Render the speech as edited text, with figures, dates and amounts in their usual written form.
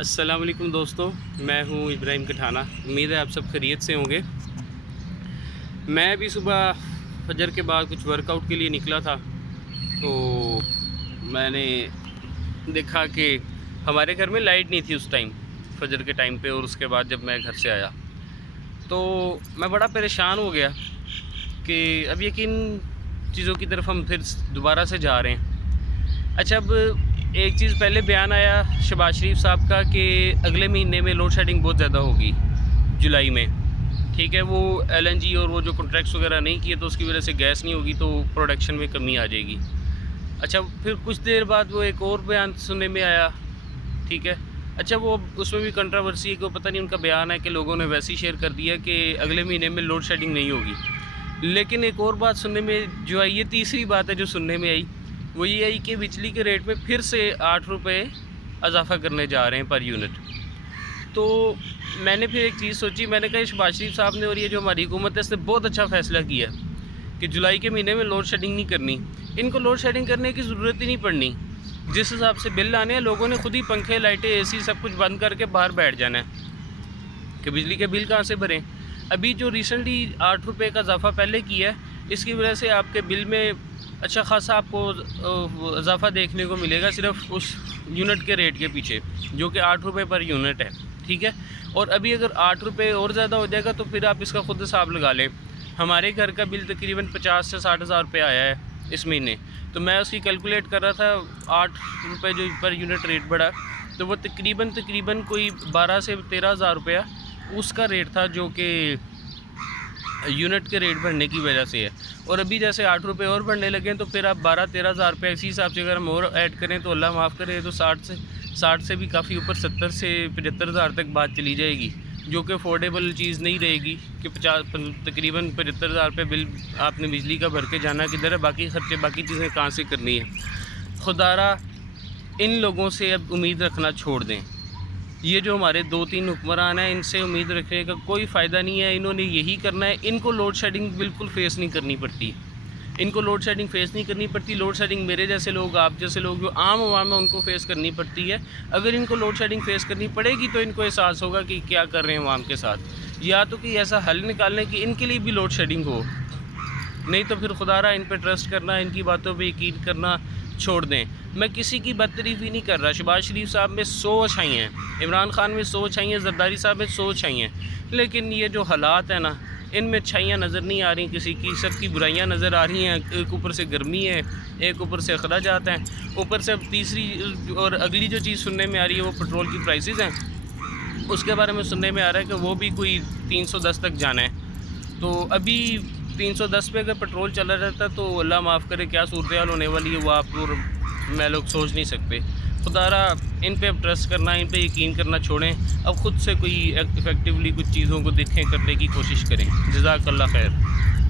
السلام علیکم دوستو، میں ہوں ابراہیم کٹھانا۔ امید ہے آپ سب خیریت سے ہوں گے۔ میں بھی صبح فجر کے بعد کچھ ورک آؤٹ کے لیے نکلا تھا، تو میں نے دیکھا کہ ہمارے گھر میں لائٹ نہیں تھی اس ٹائم، فجر کے ٹائم پہ، اور اس کے بعد جب میں گھر سے آیا تو میں بڑا پریشان ہو گیا کہ اب یقین چیزوں کی طرف ہم پھر دوبارہ سے جا رہے ہیں۔ اچھا، اب ایک چیز پہلے بیان آیا شہباز شریف صاحب کا کہ اگلے مہینے میں لوڈ شیڈنگ بہت زیادہ ہوگی، جولائی میں، ٹھیک ہے، وہ ایل این جی اور وہ جو کنٹریکٹس وغیرہ نہیں کیے تو اس کی وجہ سے گیس نہیں ہوگی تو پروڈکشن میں کمی آ جائے گی۔ اچھا، پھر کچھ دیر بعد وہ ایک اور بیان سننے میں آیا، ٹھیک ہے، اچھا وہ اس میں بھی کنٹراورسی ہے کہ پتہ نہیں ان کا بیان ہے کہ لوگوں نے ویسے ہی شیئر کر دیا کہ اگلے مہینے میں لوڈ شیڈنگ نہیں ہوگی۔ لیکن ایک اور بات سننے میں جو آئی، یہ تیسری بات ہے جو سننے میں آئی، وہ یہ آئی کہ بجلی کے ریٹ میں پھر سے 8 روپے اضافہ کرنے جا رہے ہیں پر یونٹ۔ تو میں نے پھر ایک چیز سوچی، میں نے کہا شہباز شریف صاحب نے اور یہ جو ہماری حکومت ہے اس نے بہت اچھا فیصلہ کیا کہ جولائی کے مہینے میں لوڈ شیڈنگ نہیں کرنی۔ ان کو لوڈ شیڈنگ کرنے کی ضرورت ہی نہیں پڑنی، جس حساب سے بل آنے ہیں لوگوں نے خود ہی پنکھے، لائٹیں، اے سی سب کچھ بند کر کے باہر بیٹھ جانا ہے کہ بجلی کے بل کہاں سے بھریں۔ ابھی جو ریسنٹلی 8 روپے کا اضافہ پہلے کیا ہے، اس کی وجہ سے آپ کے بل میں اچھا خاصا آپ کو اضافہ دیکھنے کو ملے گا، صرف اس یونٹ کے ریٹ کے پیچھے، جو کہ 8 روپے پر یونٹ ہے، ٹھیک ہے۔ اور ابھی اگر 8 روپے اور زیادہ ہو جائے گا تو پھر آپ اس کا خود حساب لگا لیں۔ ہمارے گھر کا بل تقریباً 50 سے 60 ہزار روپے آیا ہے اس مہینے، تو میں اس کی کیلکولیٹ کر رہا تھا، 8 روپے جو پر یونٹ ریٹ بڑھا تو وہ تقریباً کوئی 12 سے 13 ہزار روپیہ اس کا ریٹ تھا، جو کہ یونٹ کے ریٹ بڑھنے کی وجہ سے ہے۔ اور ابھی جیسے 8 روپے اور بڑھنے لگے ہیں تو پھر آپ 12-13 ہزار روپے اسی حساب سے اگر ہم اور ایڈ کریں تو اللہ معاف کرے تو 60 سے بھی کافی اوپر، 70 سے 75 ہزار تک بات چلی جائے گی، جو کہ افورڈیبل چیز نہیں رہے گی کہ تقریباً 75 ہزار روپے بل آپ نے بجلی کا بھر کے جانا کدھر ہے، باقی خرچے باقی چیزیں کہاں سے کرنی ہے۔ خدا را ان لوگوں سے اب امید رکھنا چھوڑ دیں۔ یہ جو ہمارے 2-3 حکمران ہیں، ان سے امید رکھنے کا کوئی فائدہ نہیں ہے۔ انہوں نے یہی کرنا ہے، ان کو لوڈ شیڈنگ بالکل فیس نہیں کرنی پڑتی، ان کو لوڈ شیڈنگ فیس نہیں کرنی پڑتی۔ لوڈ شیڈنگ میرے جیسے لوگ، آپ جیسے لوگ جو عام عوام ہیں ان کو فیس کرنی پڑتی ہے۔ اگر ان کو لوڈ شیڈنگ فیس کرنی پڑے گی تو ان کو احساس ہوگا کہ کیا کر رہے ہیں عوام کے ساتھ، یا تو کہ ایسا حل نکالنے کہ ان کے لیے بھی لوڈ شیڈنگ ہو، نہیں تو پھر خدا را ان پہ ٹرسٹ کرنا، ان کی باتوں پہ یقین کرنا چھوڑ دیں۔ میں کسی کی بدتریف ہی نہیں کر رہا، شہباز شریف صاحب میں 100 اچھائی ہیں، عمران خان میں 100 اچھائی ہیں، زرداری صاحب میں 100 اچھائی ہیں، لیکن یہ جو حالات ہیں نا، ان میں اچھائیاں نظر نہیں آ رہی کسی کی، سب کی برائیاں نظر آ رہی ہیں۔ ایک اوپر سے گرمی ہے، ایک اوپر سے اخراجات ہیں، اوپر سے تیسری اور اگلی جو چیز سننے میں آ رہی ہے وہ پٹرول کی پرائسز ہیں، اس کے بارے میں سننے میں آ رہا ہے کہ وہ بھی کوئی 310 تک جانا ہے۔ تو ابھی 310 پہ اگر پٹرول چلا رہتا تو اللہ معاف کرے کیا صورتحال ہونے والی ہے وہ آپ اور میں لوگ سوچ نہیں سکتے۔ خدا را ان پہ اب ٹرسٹ کرنا، ان پہ یقین کرنا چھوڑیں، اب خود سے کوئی افیکٹولی کچھ چیزوں کو دیکھیں، کرنے کی کوشش کریں۔ جزاک اللہ خیر۔